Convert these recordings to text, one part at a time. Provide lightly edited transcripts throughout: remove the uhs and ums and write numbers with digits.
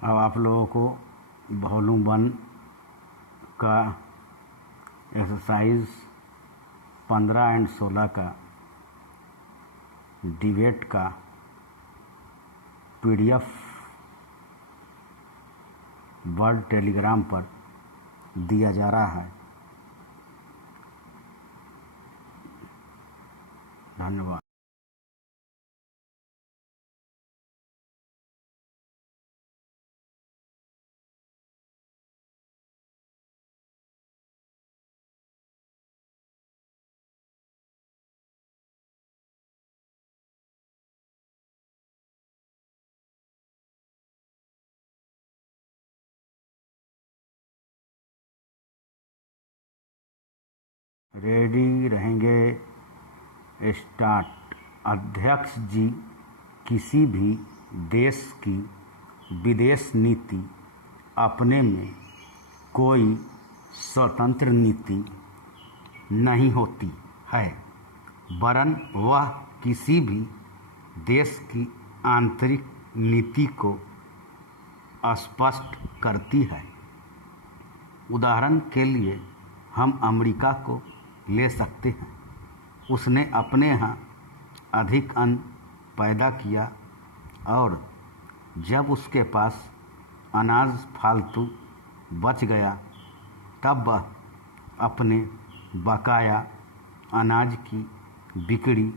अब आप लोगों को वॉल्यूम 1 का एक्सरसाइज 15 एंड 16 का डिबेट का PDF वर्ड टेलीग्राम पर दिया जा रहा है। धन्यवाद। रेडी रहेंगे। स्टार्ट। अध्यक्ष जी, किसी भी देश की विदेश नीति अपने में कोई स्वतंत्र नीति नहीं होती है, वरन वह किसी भी देश की आंतरिक नीति को स्पष्ट करती है। उदाहरण के लिए हम अमेरिका को ले सकते हैं। उसने अपने यहाँ अधिक अन्न पैदा किया और जब उसके पास अनाज फालतू बच गया तब वह अपने बकाया अनाज की बिक्री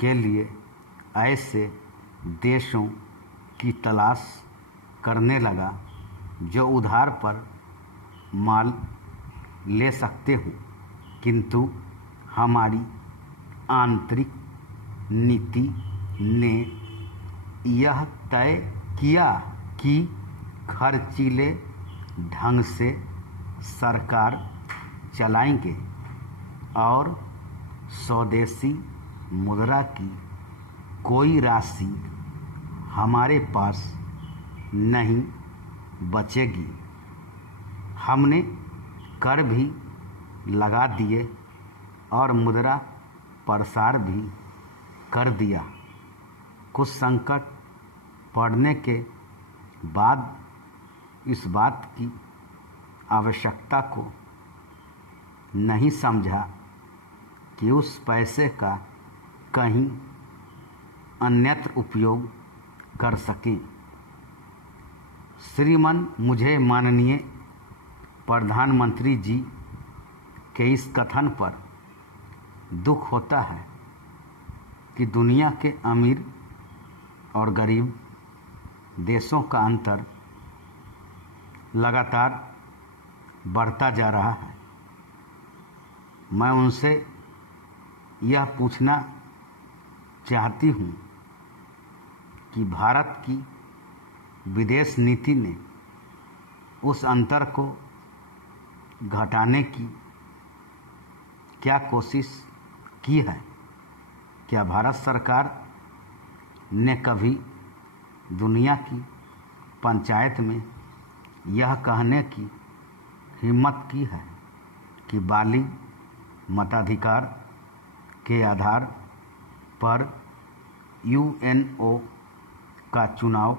के लिए ऐसे देशों की तलाश करने लगा जो उधार पर माल ले सकते हो, किंतु हमारी आंतरिक नीति ने यह तय किया कि खर्चीले ढंग से सरकार चलाएंगे और स्वदेशी मुद्रा की कोई राशि हमारे पास नहीं बचेगी। हमने कर भी लगा दिए और मुद्रा प्रसार भी कर दिया। कुछ संकट पड़ने के बाद इस बात की आवश्यकता को नहीं समझा कि उस पैसे का कहीं अन्यत्र उपयोग कर सकें। श्रीमान, मुझे माननीय प्रधानमंत्री जी के इस कथन पर दुख होता है कि दुनिया के अमीर और गरीब देशों का अंतर लगातार बढ़ता जा रहा है। मैं उनसे यह पूछना चाहती हूँ कि भारत की विदेश नीति ने उस अंतर को घटाने की क्या कोशिश की है? क्या भारत सरकार ने कभी दुनिया की पंचायत में यह कहने की हिम्मत की है कि बाली मताधिकार के आधार पर UNO का चुनाव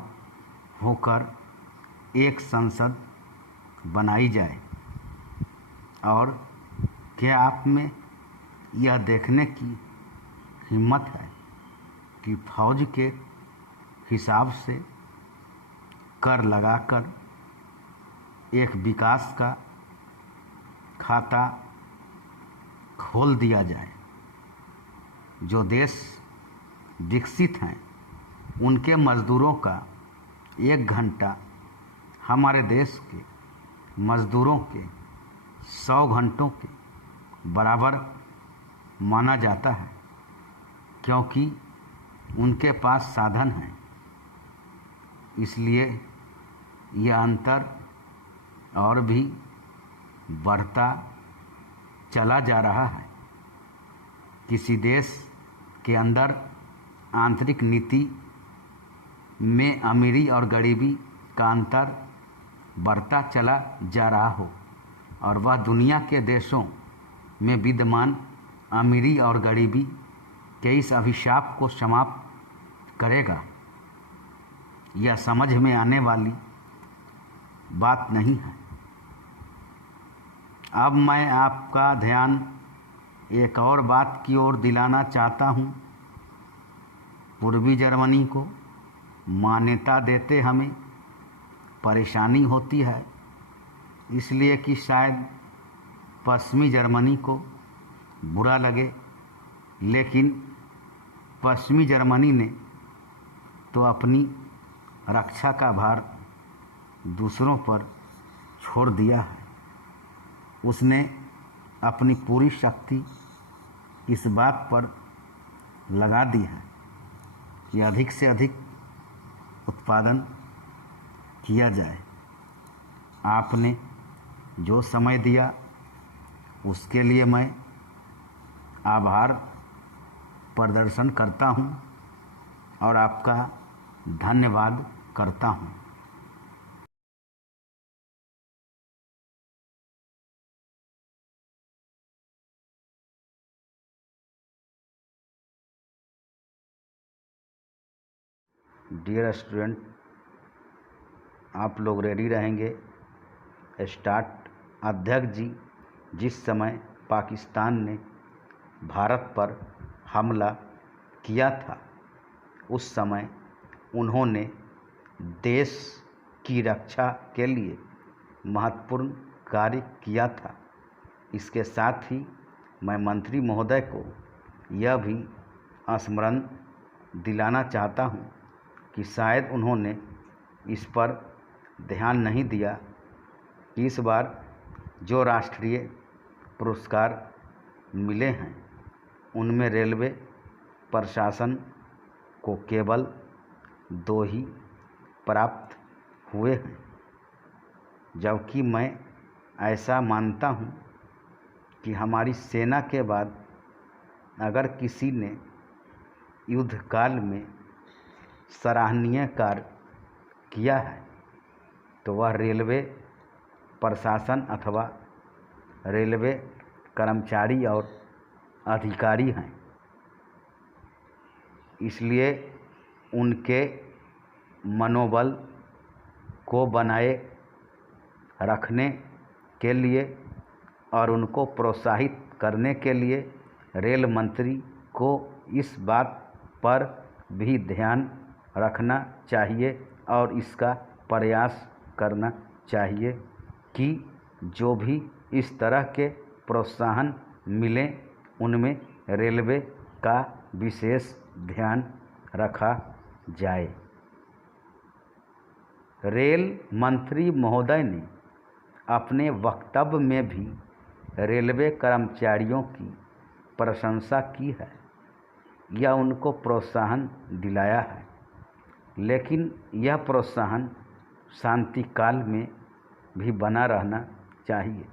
होकर एक संसद बनाई जाए? और क्या आप में यह देखने की हिम्मत है कि फौज के हिसाब से कर लगाकर एक विकास का खाता खोल दिया जाए? जो देश विकसित हैं उनके मज़दूरों का 1 घंटा हमारे देश के मज़दूरों के 100 घंटों के बराबर माना जाता है, क्योंकि उनके पास साधन हैं। इसलिए यह अंतर और भी बढ़ता चला जा रहा है। किसी देश के अंदर आंतरिक नीति में अमीरी और गरीबी का अंतर बढ़ता चला जा रहा हो और वह दुनिया के देशों में विद्यमान अमीरी और गरीबी के इस अभिशाप को समाप्त करेगा। यह समझ में आने वाली बात नहीं है। अब मैं आपका ध्यान एक और बात की ओर दिलाना चाहता हूँ। पूर्वी जर्मनी को मान्यता देते हमें परेशानी होती है, इसलिए कि शायद पश्चिमी जर्मनी को बुरा लगे, लेकिन पश्चिमी जर्मनी ने तो अपनी रक्षा का भार दूसरों पर छोड़ दिया है। उसने अपनी पूरी शक्ति इस बात पर लगा दी है कि अधिक से अधिक उत्पादन किया जाए। आपने जो समय दिया उसके लिए मैं आभार प्रदर्शन करता हूं और आपका धन्यवाद करता हूं। डियर स्टूडेंट, आप लोग रेडी रहेंगे? स्टार्ट। अध्यक्ष जी, जिस समय पाकिस्तान ने भारत पर हमला किया था उस समय उन्होंने देश की रक्षा के लिए महत्वपूर्ण कार्य किया था। इसके साथ ही मैं मंत्री महोदय को यह भी स्मरण दिलाना चाहता हूँ कि शायद उन्होंने इस पर ध्यान नहीं दिया कि इस बार जो राष्ट्रीय पुरस्कार मिले हैं उनमें रेलवे प्रशासन को केवल 2 ही प्राप्त हुए हैं, जबकि मैं ऐसा मानता हूं कि हमारी सेना के बाद अगर किसी ने युद्ध काल में सराहनीय कार्य किया है तो वह रेलवे प्रशासन अथवा रेलवे कर्मचारी और अधिकारी हैं। इसलिए उनके मनोबल को बनाए रखने के लिए और उनको प्रोत्साहित करने के लिए रेल मंत्री को इस बात पर भी ध्यान रखना चाहिए और इसका प्रयास करना चाहिए कि जो भी इस तरह के प्रोत्साहन मिलें उनमें रेलवे का विशेष ध्यान रखा जाए। रेल मंत्री महोदय ने अपने वक्तव्य में भी रेलवे कर्मचारियों की प्रशंसा की है या उनको प्रोत्साहन दिलाया है, लेकिन यह प्रोत्साहन शांति काल में भी बना रहना चाहिए।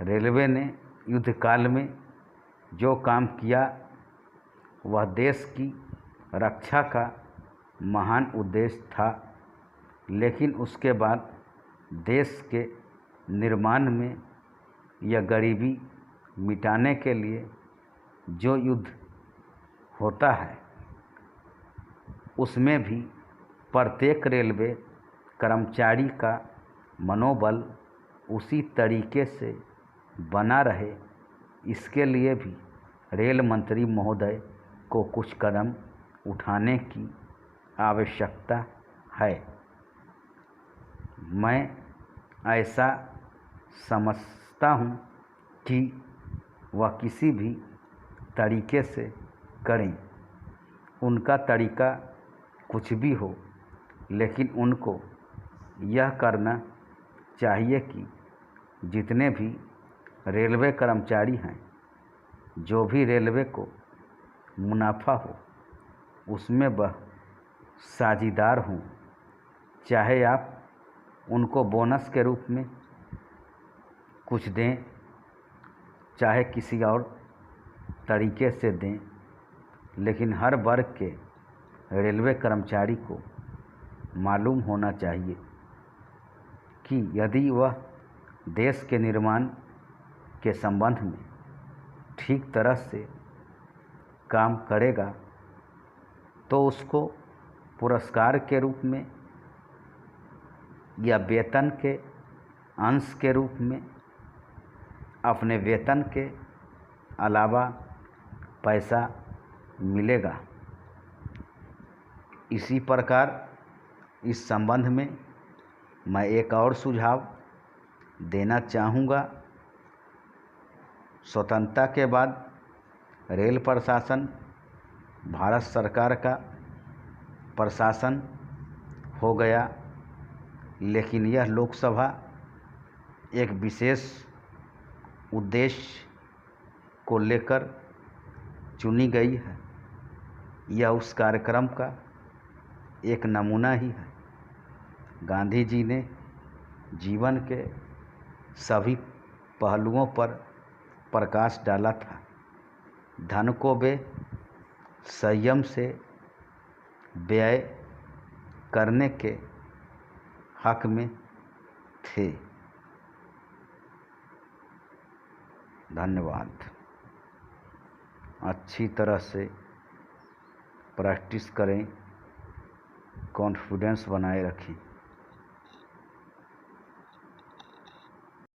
रेलवे ने युद्ध काल में जो काम किया वह देश की रक्षा का महान उद्देश्य था, लेकिन उसके बाद देश के निर्माण में या गरीबी मिटाने के लिए जो युद्ध होता है उसमें भी प्रत्येक रेलवे कर्मचारी का मनोबल उसी तरीके से बना रहे, इसके लिए भी रेल मंत्री महोदय को कुछ कदम उठाने की आवश्यकता है। मैं ऐसा समझता हूँ कि वह किसी भी तरीके से करें, उनका तरीका कुछ भी हो, लेकिन उनको यह करना चाहिए कि जितने भी रेलवे कर्मचारी हैं, जो भी रेलवे को मुनाफा हो उसमें वह साझीदार हों, चाहे आप उनको बोनस के रूप में कुछ दें, चाहे किसी और तरीके से दें, लेकिन हर वर्ग के रेलवे कर्मचारी को मालूम होना चाहिए कि यदि वह देश के निर्माण के संबंध में ठीक तरह से काम करेगा तो उसको पुरस्कार के रूप में या वेतन के अंश के रूप में अपने वेतन के अलावा पैसा मिलेगा। इसी प्रकार इस संबंध में मैं एक और सुझाव देना चाहूँगा। स्वतंत्रता के बाद रेल प्रशासन भारत सरकार का प्रशासन हो गया, लेकिन यह लोकसभा एक विशेष उद्देश्य को लेकर चुनी गई है। यह उस कार्यक्रम का एक नमूना ही है। गांधी जी ने जीवन के सभी पहलुओं पर प्रकाश डाला था। धन को वे संयम से व्यय करने के हक में थे। धन्यवाद। अच्छी तरह से प्रैक्टिस करें, कॉन्फिडेंस बनाए रखें।